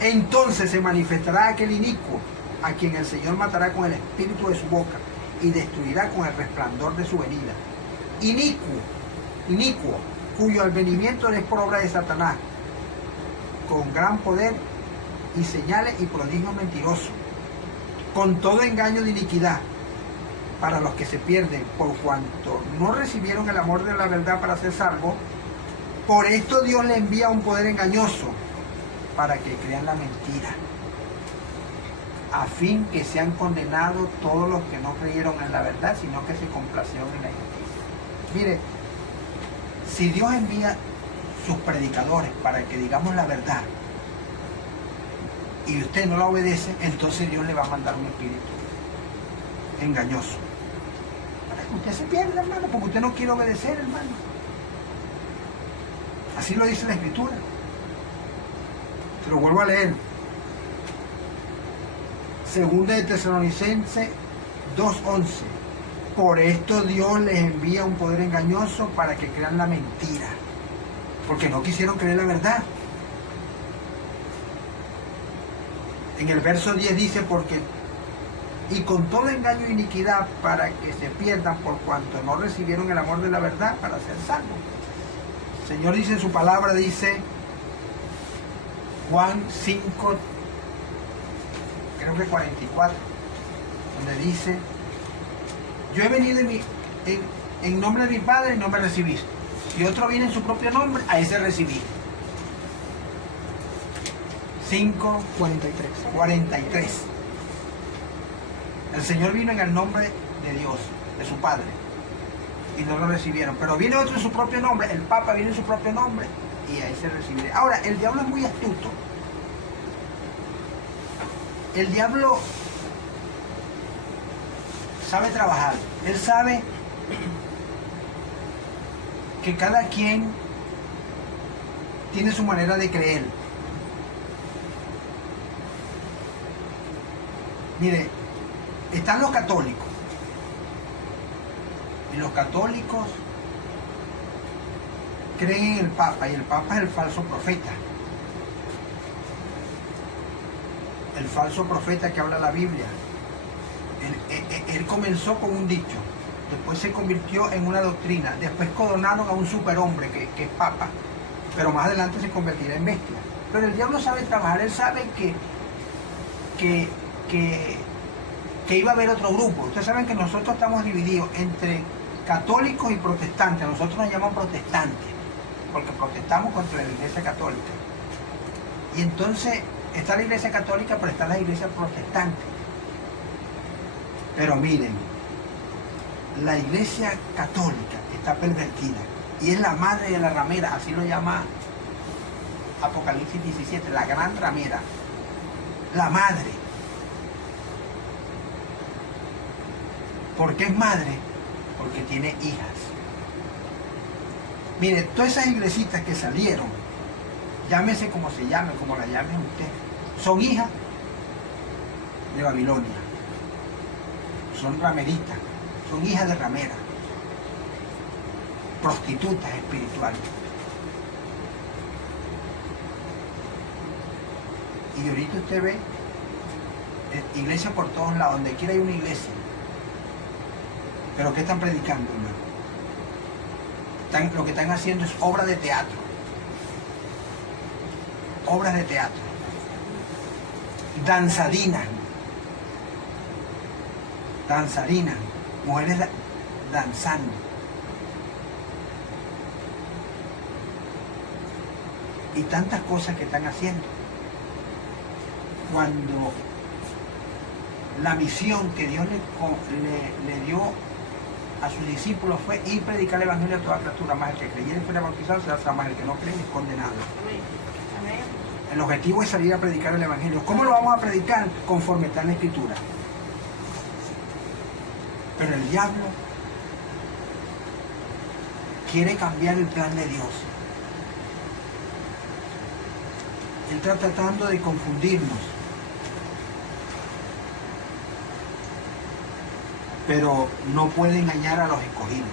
Entonces se manifestará aquel inicuo, a quien el Señor matará con el espíritu de su boca y destruirá con el resplandor de su venida. Inicuo, cuyo advenimiento es por obra de Satanás, con gran poder y señales y prodigios mentirosos, con todo engaño de iniquidad, para los que se pierden, por cuanto no recibieron el amor de la verdad para ser salvos. Por esto Dios le envía un poder engañoso, para que crean la mentira, a fin que sean condenados todos los que no creyeron en la verdad, sino que se complacieron en la injusticia. Mire, si Dios envía sus predicadores para que digamos la verdad y usted no la obedece, entonces Dios le va a mandar un espíritu engañoso para que usted se pierda, hermano, porque usted no quiere obedecer, hermano. Así lo dice la Escritura. Te lo vuelvo a leer. Segunda de Tesalonicenses 2:11. Por esto Dios les envía un poder engañoso para que crean la mentira, porque no quisieron creer la verdad. En el verso 10 dice, porque y con todo engaño e iniquidad, para que se pierdan por cuanto no recibieron el amor de la verdad para ser salvos. El Señor dice en su palabra, dice Juan 5, creo que 44, donde dice, yo he venido en nombre de mi Padre y no me recibís. Si otro viene en su propio nombre, a ese recibí. 5:43. El Señor vino en el nombre de Dios, de su Padre, y no lo recibieron. Pero viene otro en su propio nombre, el Papa viene en su propio nombre, y ahí se recibe. Ahora, el diablo es muy astuto. El diablo sabe trabajar. Él sabe que cada quien tiene su manera de creer. Mire, están los católicos. Y los católicos creen en el Papa, y el Papa es el falso profeta. El falso profeta que habla la Biblia. Él comenzó con un dicho, después se convirtió en una doctrina, después coronaron a un superhombre que es Papa, pero más adelante se convertirá en bestia. Pero el diablo sabe trabajar. Él sabe que iba a haber otro grupo. Ustedes saben que nosotros estamos divididos entre católicos y protestantes. Nosotros nos llaman protestantes porque protestamos contra la Iglesia Católica. Y entonces está la Iglesia Católica, pero está la Iglesia Protestante. Pero miren, la Iglesia Católica está pervertida y es la madre de la ramera, así lo llama Apocalipsis 17, la gran ramera, la madre. ¿Por qué es madre? Porque tiene hijas. Mire, todas esas iglesitas que salieron, llámese como se llame, como la llamen usted, son hijas de Babilonia. Son rameritas, son hijas de rameras, prostitutas espirituales. Y ahorita usted ve iglesia por todos lados, donde quiera hay una iglesia. Pero ¿qué están predicando, hermano? Lo que están haciendo es obra de teatro. Obras de teatro. Danzarinas. Danzarinas. Mujeres danzando. Y tantas cosas que están haciendo. Cuando la misión que Dios le dio a sus discípulos fue ir a predicar el evangelio a toda criatura, más el que creyera y fuera bautizado será, más el que no cree es condenado. Amén. El objetivo es salir a predicar el evangelio. ¿Cómo lo vamos a predicar? Conforme está en la Escritura. Pero el diablo quiere cambiar el plan de Dios. Él está tratando de confundirnos. Pero no puede engañar a los escogidos.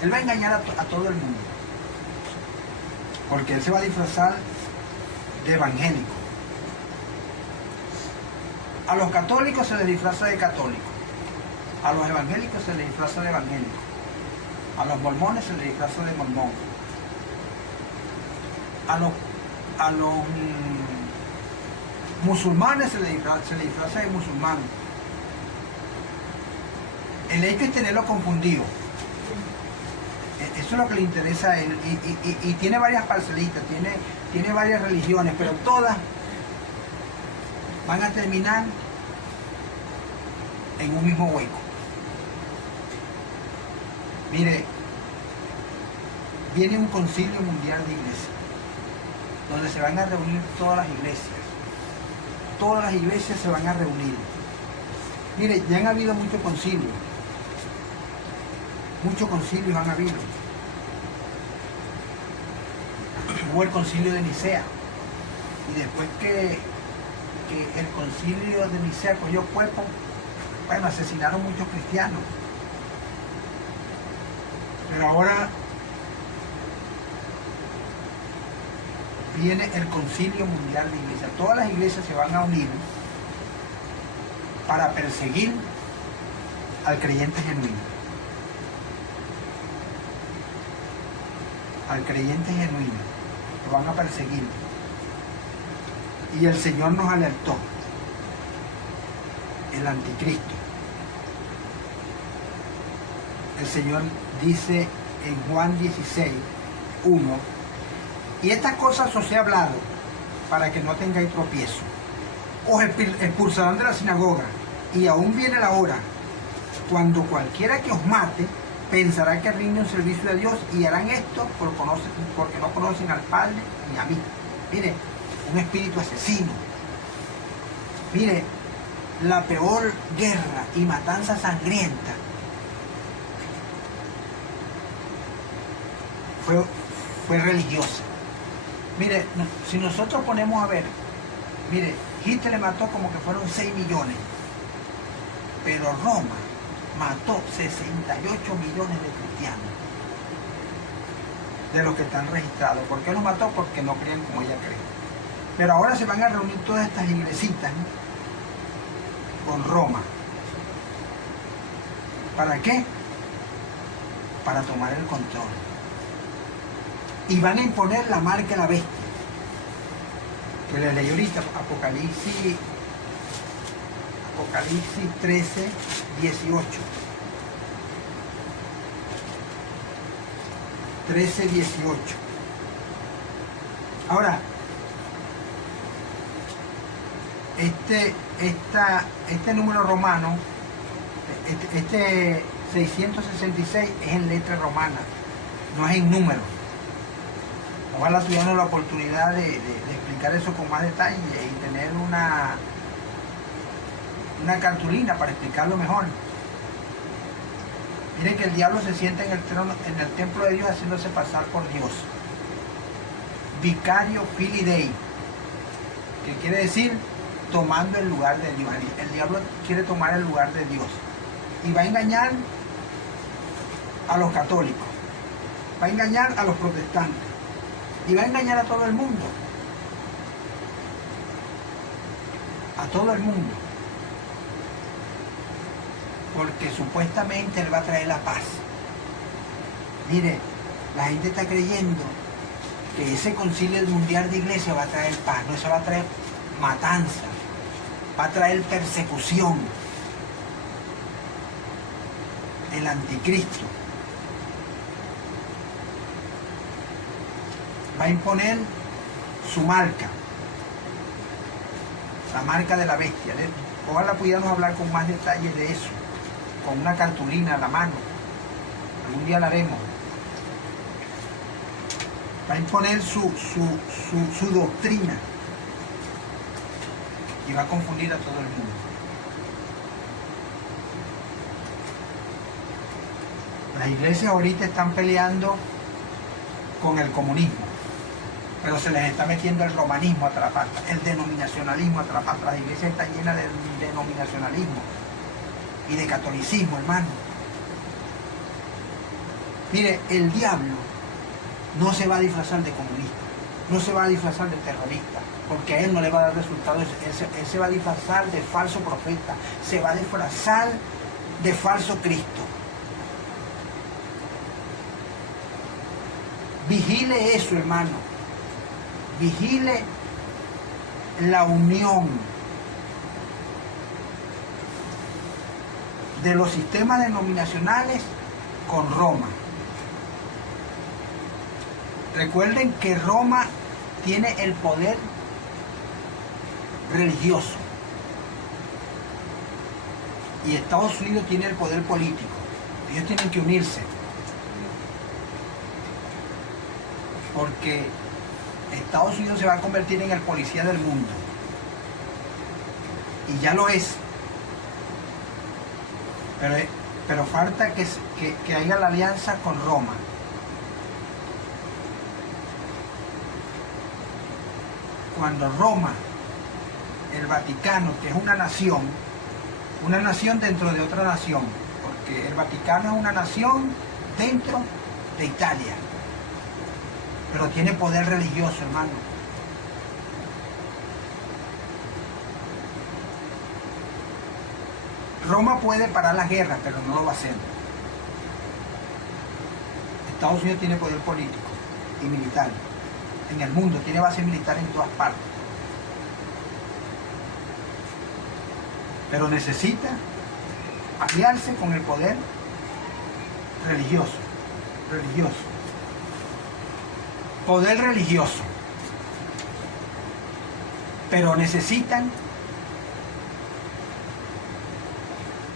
Él va a engañar a todo el mundo. Porque él se va a disfrazar de evangélico. A los católicos se les disfraza de católico. A los evangélicos se les disfraza de evangélico. A los mormones se les disfraza de mormón. A los musulmanes se les disfraza de musulmán. El hecho es tenerlo confundido. Eso es lo que le interesa a él. Y tiene varias parcelitas, tiene varias religiones, pero todas van a terminar en un mismo hueco. Mire, viene un concilio mundial de iglesias, donde se van a reunir todas las iglesias. Todas las iglesias se van a reunir. Mire, ya han habido muchos concilios. Muchos concilios han habido. hubo el concilio de Nicea. Y después que el concilio de Nicea cogió cuerpo, bueno, asesinaron muchos cristianos. Pero ahora viene el concilio mundial de iglesias. Todas las iglesias se van a unir para perseguir al creyente genuino. Al creyente genuino. Lo van a perseguir. Y el Señor nos alertó. El anticristo. El Señor dice en Juan 16, 1, y estas cosas os he hablado para que no tengáis tropiezo. Os expulsarán de la sinagoga, y aún viene la hora cuando cualquiera que os mate pensará que rinde un servicio de Dios, y harán esto porque no conocen al Padre ni a mí. Mire, un espíritu asesino. Mire, la peor guerra y matanza sangrienta fue religiosa. Mire, si nosotros ponemos a ver, mire, Hitler le mató como que fueron 6 millones, pero Roma mató 68 millones de cristianos, de los que están registrados. ¿Por qué los mató? Porque no creen como ella cree. Pero ahora se van a reunir todas estas iglesitas, ¿no?, con Roma. ¿Para qué? Para tomar el control. Y van a imponer la marca de la bestia. Que le leí ahorita, Apocalipsis 13, 18. 13, 18. Ahora, este número romano, este 666 es en letra romana, no es en número. Ojalá tuviéramos la oportunidad de explicar eso con más detalle y tener una cartulina para explicarlo mejor. Miren que el diablo se sienta en el templo de Dios haciéndose pasar por Dios. Vicario Filii Dei, que quiere decir tomando el lugar de Dios. El diablo quiere tomar el lugar de Dios y va a engañar a los católicos, va a engañar a los protestantes y va a engañar a todo el mundo. A todo el mundo. Porque supuestamente él va a traer la paz. Mire, la gente está creyendo que ese concilio mundial de iglesia va a traer paz. No, eso va a traer matanza, va a traer persecución. El anticristo va a imponer su marca, la marca de la bestia. Ojalá pudiéramos hablar con más detalles de eso, con una cartulina a la mano. Algún día la haremos. Va a imponer su doctrina y va a confundir a todo el mundo. Las iglesias ahorita están peleando con el comunismo, pero se les está metiendo el romanismo atrás, el denominacionalismo atrás. Las iglesias están llenas de denominacionalismo y de catolicismo, hermano. Mire, el diablo no se va a disfrazar de comunista, no se va a disfrazar de terrorista, porque a él no le va a dar resultados. Él se va a disfrazar de falso profeta, se va a disfrazar de falso Cristo. Vigile eso, hermano. Vigile la unión de los sistemas denominacionales con Roma. Recuerden que Roma tiene el poder religioso y Estados Unidos tiene el poder político. Ellos tienen que unirse, porque Estados Unidos se va a convertir en el policía del mundo, y ya lo es, pero falta que haya la alianza con Roma. cuando Roma, el Vaticano, que es una nación dentro de otra nación, porque el Vaticano es una nación dentro de Italia, pero tiene poder religioso, hermano. Roma puede parar las guerras, pero no lo va a hacer. Estados Unidos tiene poder político y militar en el mundo, tiene base militar en todas partes, pero necesita aliarse con el poder religioso, poder religioso, pero necesitan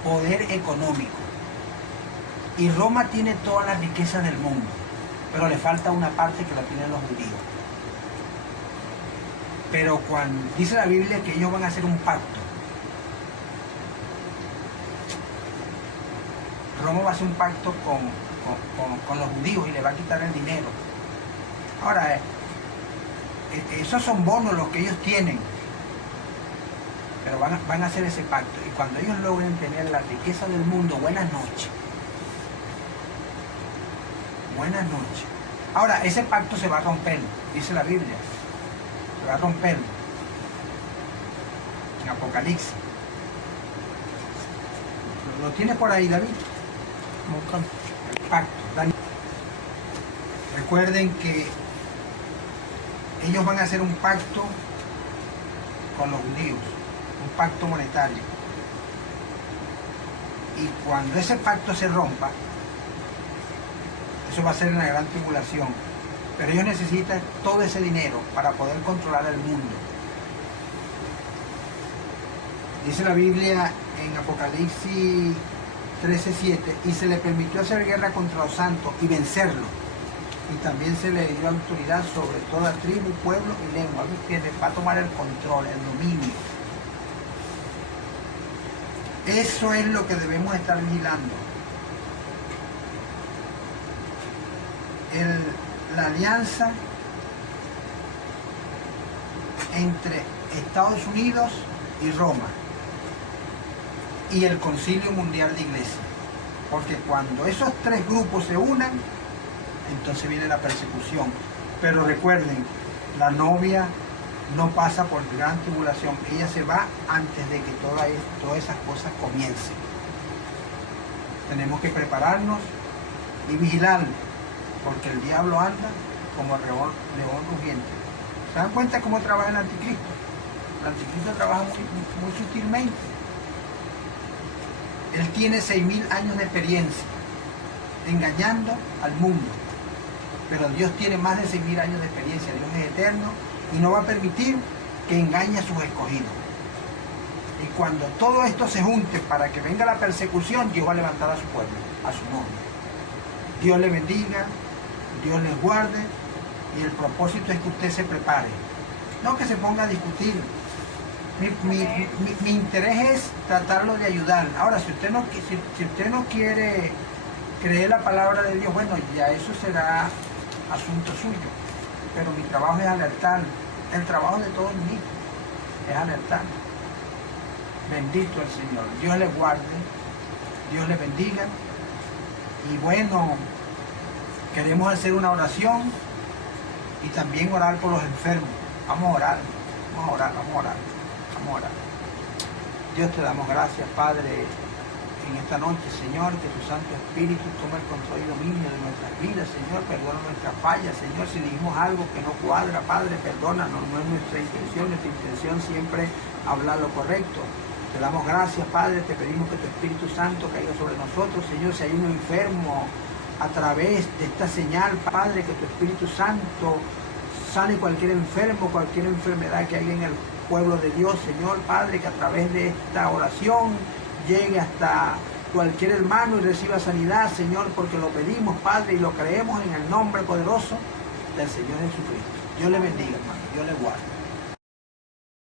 poder económico. Y Roma tiene todas las riquezas del mundo, pero le falta una parte que la tienen los judíos. Pero cuando dice la Biblia que ellos van a hacer un pacto, Roma va a hacer un pacto con los judíos y le va a quitar el dinero. Ahora, esos son bonos los que ellos tienen, pero van a hacer ese pacto. Y cuando ellos logren tener la riqueza del mundo, buenas noches. Buenas noches. Ahora, ese pacto se va a romper, dice la Biblia. Se va a romper. En Apocalipsis. ¿Lo tienes por ahí, David? El pacto. Recuerden que ellos van a hacer un pacto con los judíos, un pacto monetario. Y cuando ese pacto se rompa, eso va a ser en la gran tribulación. Pero ellos necesitan todo ese dinero para poder controlar el mundo. Dice la Biblia en Apocalipsis 13:7, y se le permitió hacer guerra contra los santos y vencerlos. Y también se le dio autoridad sobre toda tribu, pueblo y lengua. Va a tomar el control, el dominio. Eso es lo que debemos estar vigilando. La alianza entre Estados Unidos y Roma y el Concilio Mundial de Iglesia, porque cuando esos tres grupos se unan, entonces viene la persecución. Pero recuerden, la novia no pasa por gran tribulación, ella se va antes de que todas esas cosas comiencen. Tenemos que prepararnos y vigilar, porque el diablo anda como león rugiente. ¿Se dan cuenta cómo trabaja el anticristo? El anticristo trabaja muy sutilmente. Él tiene 6.000 años de experiencia engañando al mundo, pero Dios tiene más de 6.000 años de experiencia. Dios es eterno y no va a permitir que engañe a sus escogidos. Y cuando todo esto se junte para que venga la persecución, Dios va a levantar a su pueblo, a su nombre. Dios le bendiga, Dios les guarde, y el propósito es que usted se prepare, no que se ponga a discutir. Mi interés es tratarlo de ayudar. Ahora, si usted no quiere creer la palabra de Dios, bueno, ya eso será asunto suyo. Pero mi trabajo es alertar. El trabajo de todos mis hijos es alertar. Bendito el Señor. Dios le guarde, Dios le bendiga. Y bueno, queremos hacer una oración y también orar por los enfermos. Vamos a orar. Dios, te damos gracias, Padre, en esta noche, Señor, que tu Santo Espíritu tome el control y dominio de nuestras vidas, Señor. Perdona nuestras fallas, Señor. Si dijimos algo que no cuadra, Padre, perdónanos. No es nuestra intención siempre hablar lo correcto. Te damos gracias, Padre. Te pedimos que tu Espíritu Santo caiga sobre nosotros, Señor. Si hay un enfermo a través de esta señal, Padre, que tu Espíritu Santo sane cualquier enfermo, cualquier enfermedad que haya en el pueblo de Dios, Señor, Padre, que a través de esta oración llegue hasta cualquier hermano y reciba sanidad, Señor, porque lo pedimos, Padre, y lo creemos en el nombre poderoso del Señor Jesucristo. Dios le bendiga, hermano. Dios le guarde.